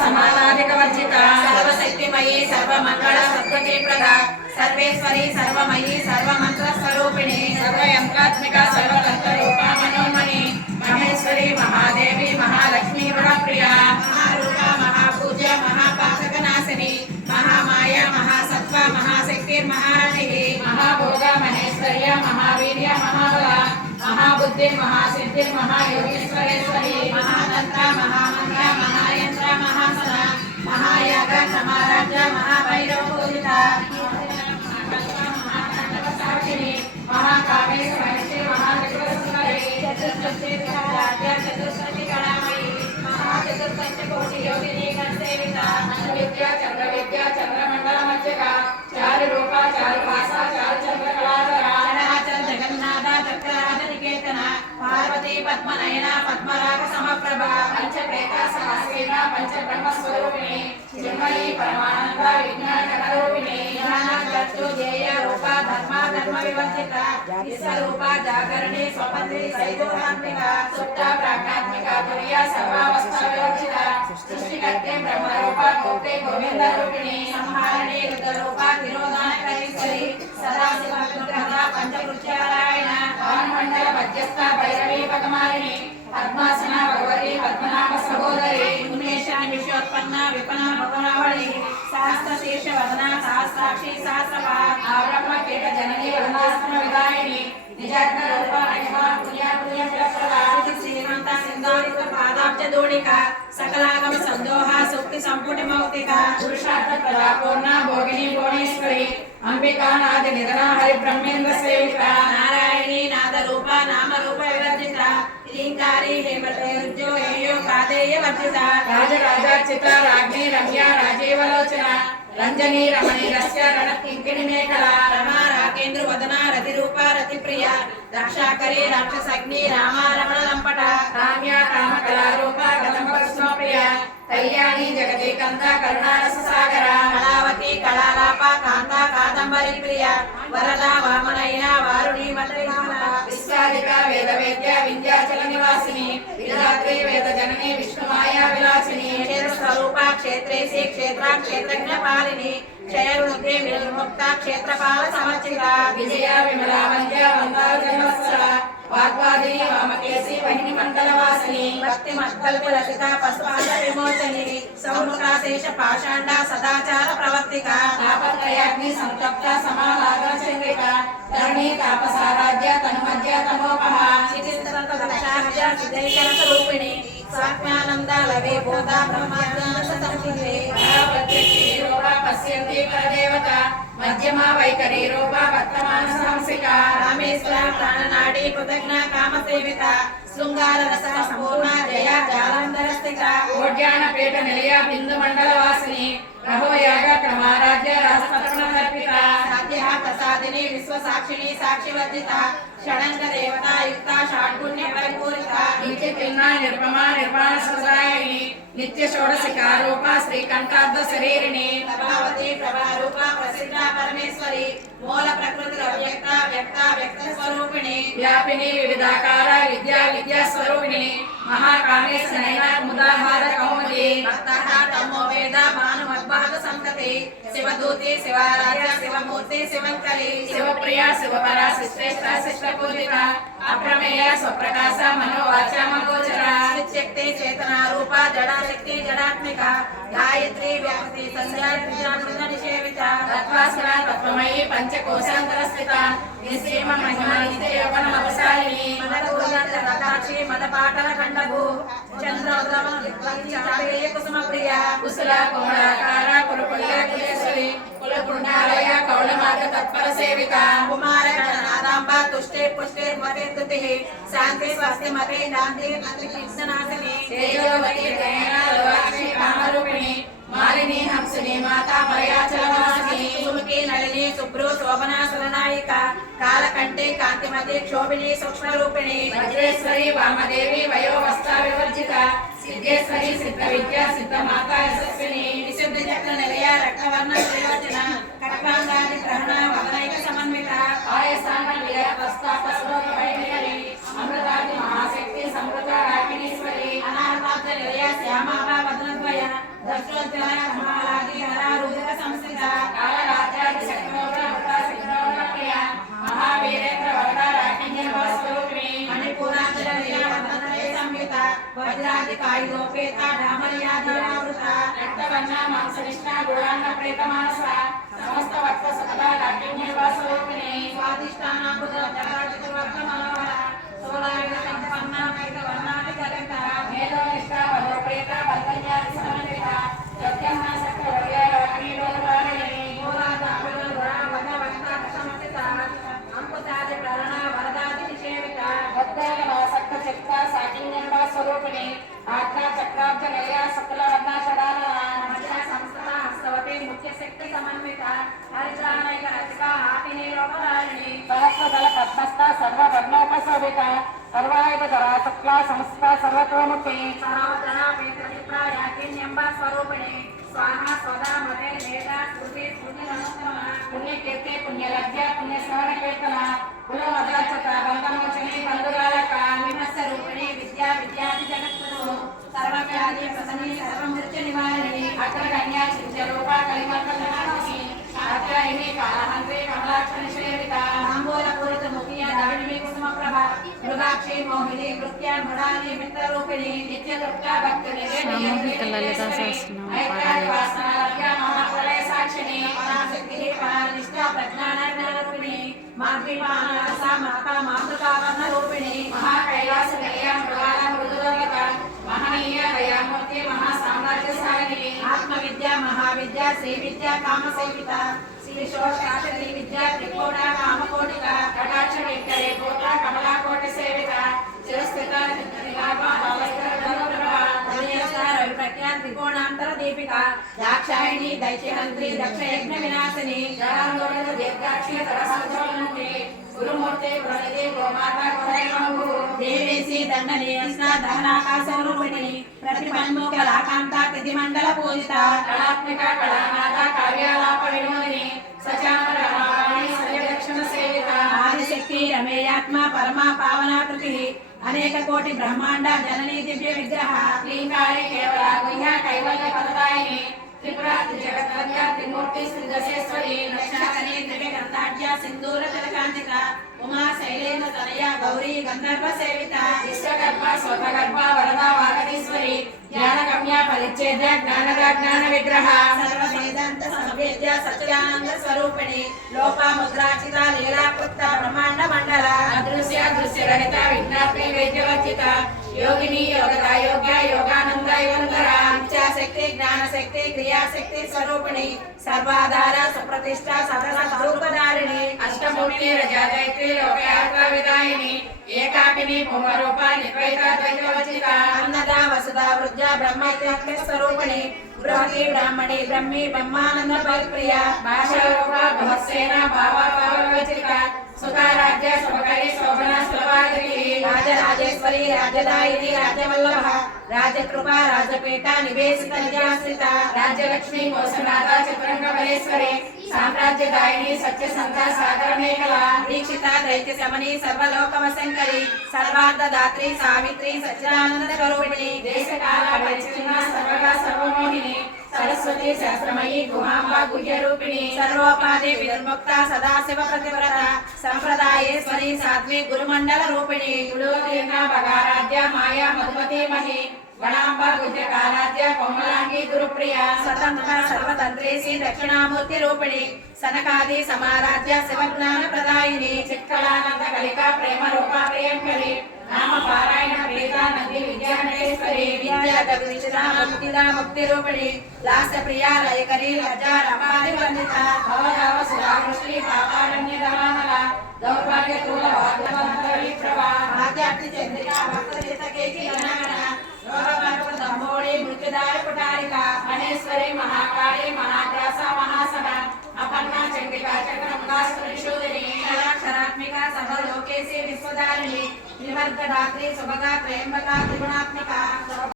समानाधिक वर्जिता सर्वशक्तिमयी सर्वमंगल सद्गति प्रदा सर्वेश्वरी सर्वमयी सर्वमंत्र स्वरूपिणी सर्वयंत्रात्मिका सर्वतंत्र रूपा मनोमणि महेश्वरी महादेवी महालक्ष्मी महाप्रिया महारूपा महापूज्य महापातकनाशिनी महामाया महासत्व महाशक्ति महारथि महाभोगा महेश्वर्य महावीर्य महाबला महाबुद्धि महासिद्धि महायोगेश्वरेश्वरी महातंत्र महामंत्र महायंत्र महासना महायाग महाराज महाभैरव पूजिता महासाक्षिणी महाकामेश्वरी महाचतुर्सुंदरी चतुर्दशी चतुर्दशी कलामयी महाचतुर्दश कोटि योगिनी गणसेविता विद्या चंद्रमंडल मध्यका चारु रूपा चारु भाषा चारु चंद्र कलाधरा जगन्नाथ चक्राध निकेतन पार्वती पद्मनयना पद्मराग समप्रभा पंचप्रेत सहस्रेना पंच ब्रह्म स्वरूपिणी चिन्मयी परमानंद विज्ञान रूपिणी ज्ञान चक्षु ध्येय रूपा धर्म विवर्जिता विश्वरूपा जागरणी स्वपंत्री सैतोहात्मिका सुप्त प्राज्ञात्मिका तुर्या सर्वावस्था विवर्जिता सृष्टिकर्ते ब्रह्म रूपा गोप्ते गोविंद रूपिणी संहारिणी रुद्ररूपा तिरोधानकरीश्वरी सदाशिवग्रहदा पंचकृत्यारायण वानमंडल मध्यस्थ भैरवी पद्मालिनी पद्मासना भगवती पद्मनाभ सहोदरी उन्मेषानि विश्वोत्पन्ना विपन्ना भवनावळी सहस्र शीर्ष वदना सहस्राक्षी सहस्रपाद आब्रह्म कीट जननी वदनास्त्र विदायिनी निजाग्न रूपा महिमा पुण्य पुण्य प्रदा श्रीमंत सिंधुरित पादाब्ज दोडिका सकलागम संदोहा सुक्ति संपुट मौक्तिका पुरुषार्थ प्रदा पूर्णा भोगिनी भुवनेश्वरी अंबिका नाद निधना हरि ब्रह्मेंद्र सेविता नारायणी नाद रूपा नाम रूप विवर्जिता लींकारी हेमते रुजो हेयो कादेय वर्जिता राजराजार्चिता राज्ञी रम्या राजीवलोचना रंजनी रमणी रस्य रणकिंकिणी मेखला रमा राकेंद्र वदना रति रूपा रति प्रिया रक्षाकरी राक्षसग्नि रामा रमण लंपट काम्या कामकला रूपा कदंब कुसुम प्रिया कल्याणी जगति कंदा करुणारस सागरा कलावती कलालापा कांता कादंबरी प्रिया वरदा वामनयना वारुणी मधुरिमाला विश्वादिका वेद वेद्या विंध्याचल निवासिनी विधात्री वेद जननी विष्णुमाया विलासिनी क्षेत्र स्वरूपा क्षेत्रेसी क्षेत्रा क्षेत्रज्ञ पालिनी क्षयरुद्रे विमुक्ता क्षेत्रपाल समर्चिता विजया विमला वंद्या वंदा जन्मस्थला वाग्वादिनी वामकेशी वहिनी मंडलवासिनी भक्ति मत्कल्प लसिता पशुपाल विमोचनी सौमुखा शेष पाषांडा सदाचार प्रवर्तिका तापत्रयाग्नि संतप्ता समालाग्र चंद्रिका धरणी तापसाराध्य तन्मध्य तमोपहा चितिस्तंत दक्षाहजा सिद्धैकरस रूपिणी स्वात्म्यानंद लवे बोधा ब्रह्माज्ञान सतंकिते प्रत्यक्षी रूपा पश्यन्ति परदेवता मध्यमा वैखरी रूपा वर्तमान संसिका रामेश्वर प्राणनाडी कृतज्ञ काम सेविता शृंगार रस संपूर्ण जया जालंधर स्थिता ओड्यान पीठ निलया बिंदु मंडल वासिनी रहो याग क्रमाराध्य राष्ट्रपण अर्पिता साध्या प्रसादिनी विश्व साक्षिणी साक्षिवर्जिता षडंग देवता युक्ता षाड्गुण्य परिपूरिता नित्य तिन्ना निर्ममा निर्वाण सदायिनी नित्य षोडशिका रूपा श्रीकंठार्ध शरीरिणी प्रभावती प्रभा रूपा प्रसिद्धा परमेश्वरी मूल प्रकृति अव्यक्ता व्यक्ता व्यक्त स्वरूपिणी व्यापिनी विविधाकार विद्या विद्या स्वरूपिणी महाकामेश नयना मुदाहार कौमुदी भक्तः तमो वेद भानुमद्भाग संकते शिवदूती शिवाराध्य शिवमूर्ति शिवंकरी शिवप्रिया शिवपरा श्रेष्ठा शिष्ट पूजिता अप्रमेय स्वप्रकाश मनोवाचा मनोगोचरा शक्ति चेतना रूपा जड़ा शक्ति जड़ात्मिका गायत्री व्याप्ति संध्या विद्यामृत निषेविता तत्वासना तत्वमयी पंचकोशांतर स्थिता निसीम महिमा नित्य यौवन अवसायिनी मदगोदंड रताक्षी मदपाटल खंडभू चंद्रोद्रम चापेय कुसुम प्रिया कुशला कोमलाकार कुरुकुल्ला कुलेश्वरी कुलपुण्डालय कौलमार्ग तत्पर सेविता कुमार गणनादांबा तुष्टे पुष्टे मते तुतिः शांति स्वास्थ्य मते दान्ते कृष्णनाशिनी तेजोवती दयना लवाक्षी कामरूपिणी मालिनी हंसिनी माता मलयाचलवासिनी सुमुखी नलिनी शुभ्रू शोभना सुरनायिका कालकंठे कांतिमती क्षोभिनी सूक्ष्म रूपिणी वज्रेश्वरी वामदेवी वयोवस्था विवर्जिता सिद्धेश्वरी सिद्ध विद्या सिद्ध माता यशस्विनी विशुद्ध चक्र निलया रक्तवर्ण प्रयोजना कटकांगादि ग्रहण वदनैक समन्विता आयसान विलय प्रस्ताप श्लोक वैभवी अमृतादि महाशक्ति समृता रागिणीश्वरी अनाहताब्ज निलया श्यामाभा वदनद्वय అన్న మాంసనిష్ట గుడాన్న ప్రేత మానస సమస్త వత్త సకల కాఠిన్యవాసరూపిణి స్వాదిష్టాన బుద్ధ మనోహర సోలాయుధ సంపన్న మేఘ వర్ణాది కలంకర మేధోనిష్ట వరో ప్రేత బల్కన్యాది సమన్విత సత్యన్న సకల వాణి డోలవాణి మూలాద అమృత గుణ వన వక్త సమచిత అంకుతాది ప్రణన వరదాది నిషేవిత భక్తాన సక్త చిత్త సాకిన్యవ స్వరూపిణి ఆజ్ఞా చక్రాబ్జ నిలయ సకల వర్ణాషడాన మధ్య సంస్థ హస్తవతి ముఖ్య శక్తి సమన్విత హరిద్రానైక రచిక హాటిని లోపదారిణి సహస్రదళ పద్మస్థ సర్వ వర్ణోపశోభిత సర్వాయుధ ధరా సక్ల సమస్త సర్వతోముఖి సర్వధన పేత్రచిత్ర యాకిన్యంబ స్వరూపిణి స్వాహ స్వదా మతే వేద స్మృతి స్మృతి నమోత్తమ పుణ్యకీర్తి పుణ్యలభ్య పుణ్యస్మరణ కీర్తన కులమదాచత బంధమోచని బంధురాలక విమర్శ రూపిణి విద్యా విద్యాది జగత్తును సర్వవ్యాధి ప్రసని సర్వమృత్యు నివారిణి అగ్రగణ్య చిత్యరూప కలిమర్కనాశిని కాత్యాయని కాళహంత్రి కమలాక్షణ శ్రేవిత తాంబూల పూరిత ముఖియ దావిని కుసుమ ప్రభ మృగాక్షి మోహిని నృత్య మృడాని మిత్రరూపిణి నిత్య తృప్త భక్తి మహాప్రళయ సాక్షిని పరాశక్తి పరానిష్ట ప్రజ్ఞాన జ్ఞానరూపిణి మాతృపానస మాత మాతృకావర్ణ రూపిణి మహాకైలాస నిలయ మృగాల మృదులోక మహనీయ దయామూర్తి మహాసామ్రాజ్యశాలిని ఆత్మ విద్య మహావిద్య శ్రీ విద్య కామసేవిత శ్రీ శోషాశ్రీ విద్య త్రికోణ కామకోటిక కటాక్ష విక్టరే కోట కమలాకోటి సేవిత చిరస్థిత త్రికోణాంతర దీపిక దాక్షాయిని దైత్యహంత్రి దక్షయజ్ఞ వినాశిని జలాందోళన దీర్ఘాక్షి తరసంధ్రోలంటి గురుమూర్తి గుణనిధి గోమాత గురైమహు దేవేసి దండని అస్నా దహనాకాశ రూపిణి ప్రతిపన్ముఖ లాకాంత తిథిమండల పూజిత కళాత్మిక కళానాథ కావ్యాలాప వినోదిని సచామర రమావాణి సర్వదక్షిణ సేవిత ఆదిశక్తి రమేయాత్మ పరమా పావనాకృతి అనేక కోటి బ్రహ్మాండ జననీ దివ్య విగ్రహ శ్రీకారి కేవల గుహ్య కైవల్య పదదాయిని త్రిపుర జగద్వద్య త్రిమూర్తి శ్రీదశేశ్వరి లక్షాకరి దివ్య గంధాఢ్య సింధూర తిలకాంతిక ఉమా శైలేంద్ర తనయ గౌరీ గంధర్వ సేవిత విశ్వగర్భ స్వతగర్భ వరదా వాగదీశ్వరి జ్ఞానగమ్య పరిచ్ఛేద్య జ్ఞాన విగ్రహ సర్వ వేదాంత సంవేద్య సత్యానంద స్వరూపిణి లోపముద్రాచిత లీలాకృత బ్రహ్మాండ మండల అదృశ్య దృశ్య రహిత విజ్ఞాపి వేద్యవర్జిత యోగిని యోగదా యోగ్య యోగానంద యుగంధర ఇచ్ఛాశక్తి జ్ఞానశక్తి క్రియాశక్తి స్వరూపిణి సర్వాధార సుప్రతిష్ట సదన స్వరూపధారిణి అష్టమూర్తి రజాదైత్రి లోకయాత్ర విదాయిని ఏకాకిని పుంగరూప నిర్వైత ద్వైతవర్జిత అన్నదా వసుదా వృద్ధ బ్రహ్మైత్య స్వరూపిణి బృహతి బ్రాహ్మణి బ్రహ్మి బ్రహ్మానంద పరిప్రియ భాషారూప బృహస్సేన భావవర్జిత సుఖారాజ్య శుభకరి శోభన సులభాగిరి రాజరాజేశ్వరి రాజదాయిని రాజవల్లభ రాజకృప రాజపీఠ నివేశిత నిజాశ్రిత రాజ్యలక్ష్మి కోసనాథ చతురంగమలేశ్వరి సామ్రాజ్యదాయిని సత్యసంత సాగర మేఖల దీక్షిత దైత్య శమని సర్వలోకవశంకరి సర్వార్థదాత్రి సావిత్రి సచ్చిదానంద స్వరూపిణి దేశకాల పరిచ్ఛిన్న సర్వగా సర్వమోహిని సరస్వతి శాస్త్రమయీ గుహాంబ గుహ్య రూపిణి సర్వోపాధి విర్ముక్త సదాశివ ప్రతివ్రత సంప్రదాయేశ్వరి సాధ్వి గురుమండల రూపిణి గురుదీర్ణ భగారాధ్య మాయా మధుమతి మహి గణాంబ గుజ్జకారాధ్య కోమలాంగి గురుప్రియ స్వతంత్ర సర్వతంత్రేసి దక్షిణామూర్తి రూపిణి సనకాది సమారాధ్య శివజ్ఞాన ప్రదాయిని చిక్కలానంద కలిక ప్రేమ రూప ప్రియంకరి నామ పారాయణ ప్రీత నంది విద్యానటేశ్వరి విద్యా గవిచిత ముక్తిదా ముక్తి రూపిణి లాస్య ప్రియా లయకరి లజ్జా రమాది వందిత భవదావ సురాకృష్ణి పాపారణ్య దమానల దౌర్భాగ్య తూల వాగ్లవంత విప్రభా ఆధ్యాత్మిక చంద్రిక భక్త చిత్త కేకి గణగణ రోగవర్గ దంభోళి మృత్యుదాయ పుటారిక మహేశ్వరి మహాకాళి మహాగ్రాస మహాసన అపర్ణ చండికా చక్రముదాస్త్రిశూదిని క్షరాత్మిక సర్వలోకేసి విశ్వదారిణి నివర్గ దాత్రి సుభగా త్రయంబక త్రిగుణాత్మిక